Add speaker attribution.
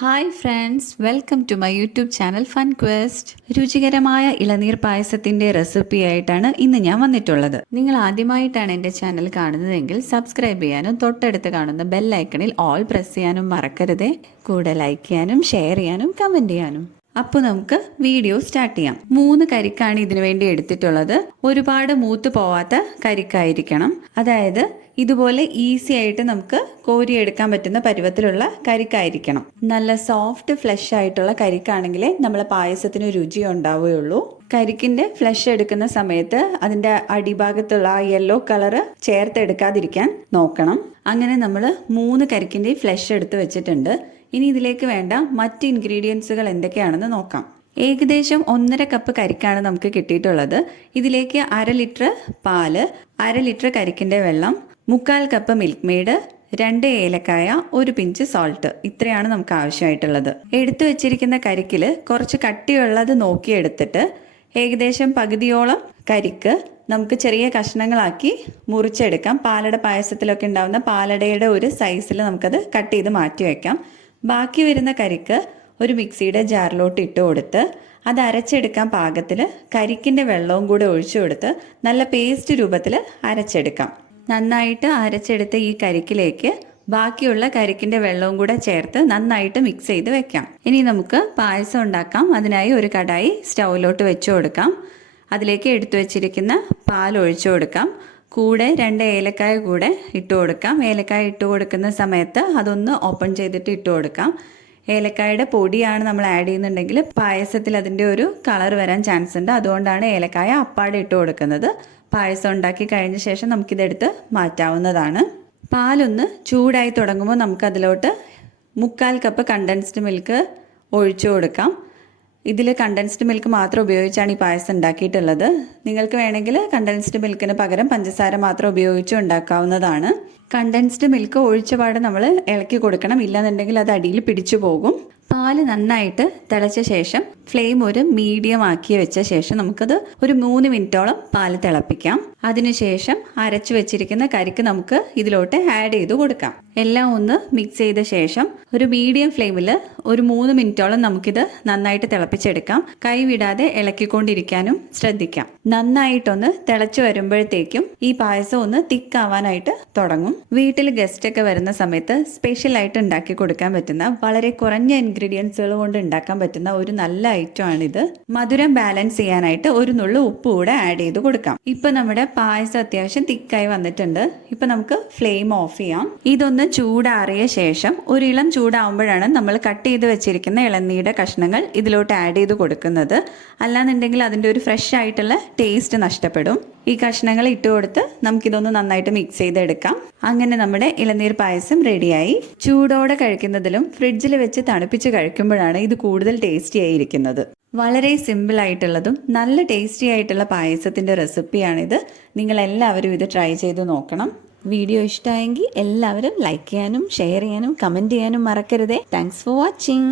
Speaker 1: hi friends welcome to my YouTube channel fun quest രുചികരമായ ഇളനീർ പായസത്തിന്റെ recipe ആയിട്ടാണ് ഇന്ന് ഞാൻ വന്നിട്ടുള്ളത് നിങ്ങൾ ആദ്യമായിട്ടാണ് എൻ്റെ ചാനൽ കാണുന്നതെങ്കിൽ സബ്സ്ക്രൈബ് ചെയ്യാനും തൊട്ടടുത്ത് കാണുന്ന ബെൽ ഐക്കണിൽ ഓൾ പ്രസ് ചെയ്യാനും മറക്കരുതേ കൂടെ ലൈക്ക് ചെയ്യാനും ഷെയർ ചെയ്യാനും കമൻറ്റ് ചെയ്യാനും അപ്പോൾ നമുക്ക് വീഡിയോ സ്റ്റാർട്ട് ചെയ്യാം മൂന്ന് കരിക്കാണ് ഇതിനു വേണ്ടി എടുത്തിട്ടുള്ളത് ഒരുപാട് മൂത്ത് പോവാത്ത കരിക്കായിരിക്കണം അതായത് ഇതുപോലെ ഈസി ആയിട്ട് നമുക്ക് കോരിയെടുക്കാൻ പറ്റുന്ന പരുവത്തിലുള്ള കരിക്കായിരിക്കണം നല്ല സോഫ്റ്റ് ഫ്ലഷ് ആയിട്ടുള്ള കരിക്കാണെങ്കിലേ നമ്മളെ പായസത്തിന് രുചി ഉണ്ടാവുകയുള്ളൂ കരിക്കിന്റെ ഫ്ലഷ് എടുക്കുന്ന സമയത്ത് അതിന്റെ അടിഭാഗത്തുള്ള ആ യെല്ലോ കളറ് ചേർത്തെടുക്കാതിരിക്കാൻ നോക്കണം അങ്ങനെ നമ്മൾ മൂന്ന് കരിക്കിന്റെ ഫ്ലഷ് എടുത്ത് വെച്ചിട്ടുണ്ട് ഇനി ഇതിലേക്ക് വേണ്ട മറ്റ് ഇൻഗ്രീഡിയൻസുകൾ എന്തൊക്കെയാണെന്ന് നോക്കാം ഏകദേശം ഒന്നര കപ്പ് കരിക്കാണ് നമുക്ക് കിട്ടിയിട്ടുള്ളത് ഇതിലേക്ക് അര ലിറ്റർ പാല് അര ലിറ്റർ കരിക്കിൻ്റെ വെള്ളം മുക്കാൽ കപ്പ് മിൽക്ക് മെയ്ഡ് രണ്ട് ഏലക്കായ ഒരു പിഞ്ച് സോൾട്ട് ഇത്രയാണ് നമുക്ക് ആവശ്യമായിട്ടുള്ളത് എടുത്തു വെച്ചിരിക്കുന്ന കരിക്കിൽ കുറച്ച് കട്ടിയുള്ളത് നോക്കിയെടുത്തിട്ട് ഏകദേശം പകുതിയോളം കരിക്ക് നമുക്ക് ചെറിയ കഷ്ണങ്ങളാക്കി മുറിച്ചെടുക്കാം പാലട പായസത്തിലൊക്കെ ഉണ്ടാകുന്ന പാലടയുടെ ഒരു സൈസിൽ നമുക്കത് കട്ട് ചെയ്ത് മാറ്റി വയ്ക്കാം ബാക്കി വരുന്ന കരിക്ക് ഒരു മിക്സിയുടെ ജാറിലോട്ട് ഇട്ട് കൊടുത്ത് അത് അരച്ചെടുക്കാൻ പാകത്തിൽ കരിക്കിൻ്റെ വെള്ളവും കൂടെ ഒഴിച്ചു കൊടുത്ത് നല്ല പേസ്റ്റ് രൂപത്തിൽ അരച്ചെടുക്കാം നന്നായിട്ട് അരച്ചെടുത്ത ഈ കരിക്കിലേക്ക് ബാക്കിയുള്ള കരിക്കിൻ്റെ വെള്ളവും കൂടെ ചേർത്ത് നന്നായിട്ട് മിക്സ് ചെയ്ത് വെക്കാം ഇനി നമുക്ക് പായസം ഉണ്ടാക്കാം അതിനായി ഒരു കടായി സ്റ്റൗവിലോട്ട് വെച്ചു കൊടുക്കാം അതിലേക്ക് എടുത്തു വച്ചിരിക്കുന്ന പാൽ ഒഴിച്ചു കൊടുക്കാം കൂടെ രണ്ട് ഏലക്കായ കൂടെ ഇട്ട് കൊടുക്കാം ഏലക്കായ ഇട്ട് കൊടുക്കുന്ന സമയത്ത് അതൊന്ന് ഓപ്പൺ ചെയ്തിട്ട് ഇട്ട് കൊടുക്കാം ഏലക്കായുടെ പൊടിയാണ് നമ്മൾ ആഡ് ചെയ്യുന്നുണ്ടെങ്കിൽ പായസത്തിൽ അതിൻ്റെ ഒരു കളർ വരാൻ ചാൻസ് ഉണ്ട് അതുകൊണ്ടാണ് ഏലക്കായ അപ്പാടെ ഇട്ട് കൊടുക്കുന്നത് പായസം ഉണ്ടാക്കി കഴിഞ്ഞ ശേഷം നമുക്കിതെടുത്ത് മാറ്റാവുന്നതാണ് പാലൊന്ന് ചൂടായി തുടങ്ങുമ്പോൾ നമുക്കതിലോട്ട് മുക്കാൽ കപ്പ് കണ്ടൻസ്ഡ് മിൽക്ക് ഒഴിച്ചു കൊടുക്കാം ഇതിൽ കണ്ടൻസ്ഡ് മിൽക്ക് മാത്രം ഉപയോഗിച്ചാണ് ഈ പായസം ഉണ്ടാക്കിയിട്ടുള്ളത് നിങ്ങൾക്ക് വേണമെങ്കിൽ കണ്ടൻസ്ഡ് മിൽക്കിന് പകരം പഞ്ചസാര മാത്രം ഉപയോഗിച്ച് ഉണ്ടാക്കാവുന്നതാണ് കണ്ടൻസ്ഡ് മിൽക്ക് ഒഴിച്ചപാട് നമ്മൾ ഇളക്കി കൊടുക്കണം ഇല്ലാന്നുണ്ടെങ്കിൽ അത് അടിയിൽ പിടിച്ചു പോകും പാല് നന്നായിട്ട് തിളച്ച ശേഷം ഫ്ലെയിം ഒരു മീഡിയം ആക്കി വെച്ച ശേഷം നമുക്കത് ഒരു മൂന്ന് മിനിറ്റോളം പാല് തിളപ്പിക്കാം അതിനുശേഷം അരച്ചു വെച്ചിരിക്കുന്ന കരിക്ക് നമുക്ക് ഇതിലോട്ട് ആഡ് ചെയ്ത് കൊടുക്കാം എല്ലാം ഒന്ന് മിക്സ് ചെയ്ത ശേഷം ഒരു മീഡിയം ഫ്ലെയിമിൽ ഒരു മൂന്ന് മിനിറ്റോളം നമുക്കിത് നന്നായിട്ട് തിളപ്പിച്ചെടുക്കാം കൈവിടാതെ ഇളക്കിക്കൊണ്ടിരിക്കാനും ശ്രദ്ധിക്കാം നന്നായിട്ടൊന്ന് തിളച്ചു വരുമ്പോഴത്തേക്കും ഈ പായസം ഒന്ന് തിക്കാവാനായിട്ട് തുടങ്ങും വീട്ടിൽ ഗസ്റ്റ് ഒക്കെ വരുന്ന സമയത്ത് ആയിട്ട് ഉണ്ടാക്കി കൊടുക്കാൻ പറ്റുന്ന വളരെ കുറഞ്ഞ ഇൻഗ്രീഡിയൻസുകൾ കൊണ്ട് ഉണ്ടാക്കാൻ പറ്റുന്ന ഒരു നല്ല ഐറ്റം ആണിത് മധുരം ബാലൻസ് ചെയ്യാനായിട്ട് ഒരു നുള്ളു ഉപ്പ് കൂടെ ആഡ് ചെയ്ത് കൊടുക്കാം ഇപ്പൊ നമ്മുടെ പായസം അത്യാവശ്യം തിക്കായി വന്നിട്ടുണ്ട് ഇപ്പൊ നമുക്ക് ഫ്ലെയിം ഓഫ് ചെയ്യാം ഇതൊന്ന് ചൂടാറിയ ശേഷം ഒരു ഇളം ചൂടാവുമ്പോഴാണ് നമ്മൾ കട്ട് ചെയ്ത് വെച്ചിരിക്കുന്ന ഇളനീയുടെ കഷ്ണങ്ങൾ ഇതിലോട്ട് ആഡ് ചെയ്ത് കൊടുക്കുന്നത് അല്ലാന്നുണ്ടെങ്കിൽ അതിൻ്റെ ഒരു ഫ്രഷ് ആയിട്ടുള്ള ടേസ്റ്റ് നഷ്ടപ്പെടും ഈ കഷ്ണങ്ങൾ ഇട്ട് കൊടുത്ത് നമുക്കിതൊന്ന് നന്നായിട്ട് മിക്സ് ചെയ്തെടുക്കാം അങ്ങനെ നമ്മുടെ ഇളനീർ പായസം റെഡിയായി ചൂടോടെ കഴിക്കുന്നതിലും ഫ്രിഡ്ജിൽ വെച്ച് തണുപ്പിച്ച് കഴിക്കുമ്പോഴാണ് ഇത് കൂടുതൽ ടേസ്റ്റി ആയിരിക്കുന്നത് വളരെ സിമ്പിൾ ആയിട്ടുള്ളതും നല്ല ടേസ്റ്റി ആയിട്ടുള്ള പായസത്തിന്റെ റെസിപ്പിയാണിത് എല്ലാവരും ഇത് ട്രൈ ചെയ്ത് നോക്കണം വീഡിയോ ഇഷ്ടമായെങ്കിൽ എല്ലാവരും ലൈക്ക് ചെയ്യാനും ഷെയർ ചെയ്യാനും കമൻറ്റ് ചെയ്യാനും മറക്കരുതേ താങ്ക്സ് ഫോർ വാച്ചിങ്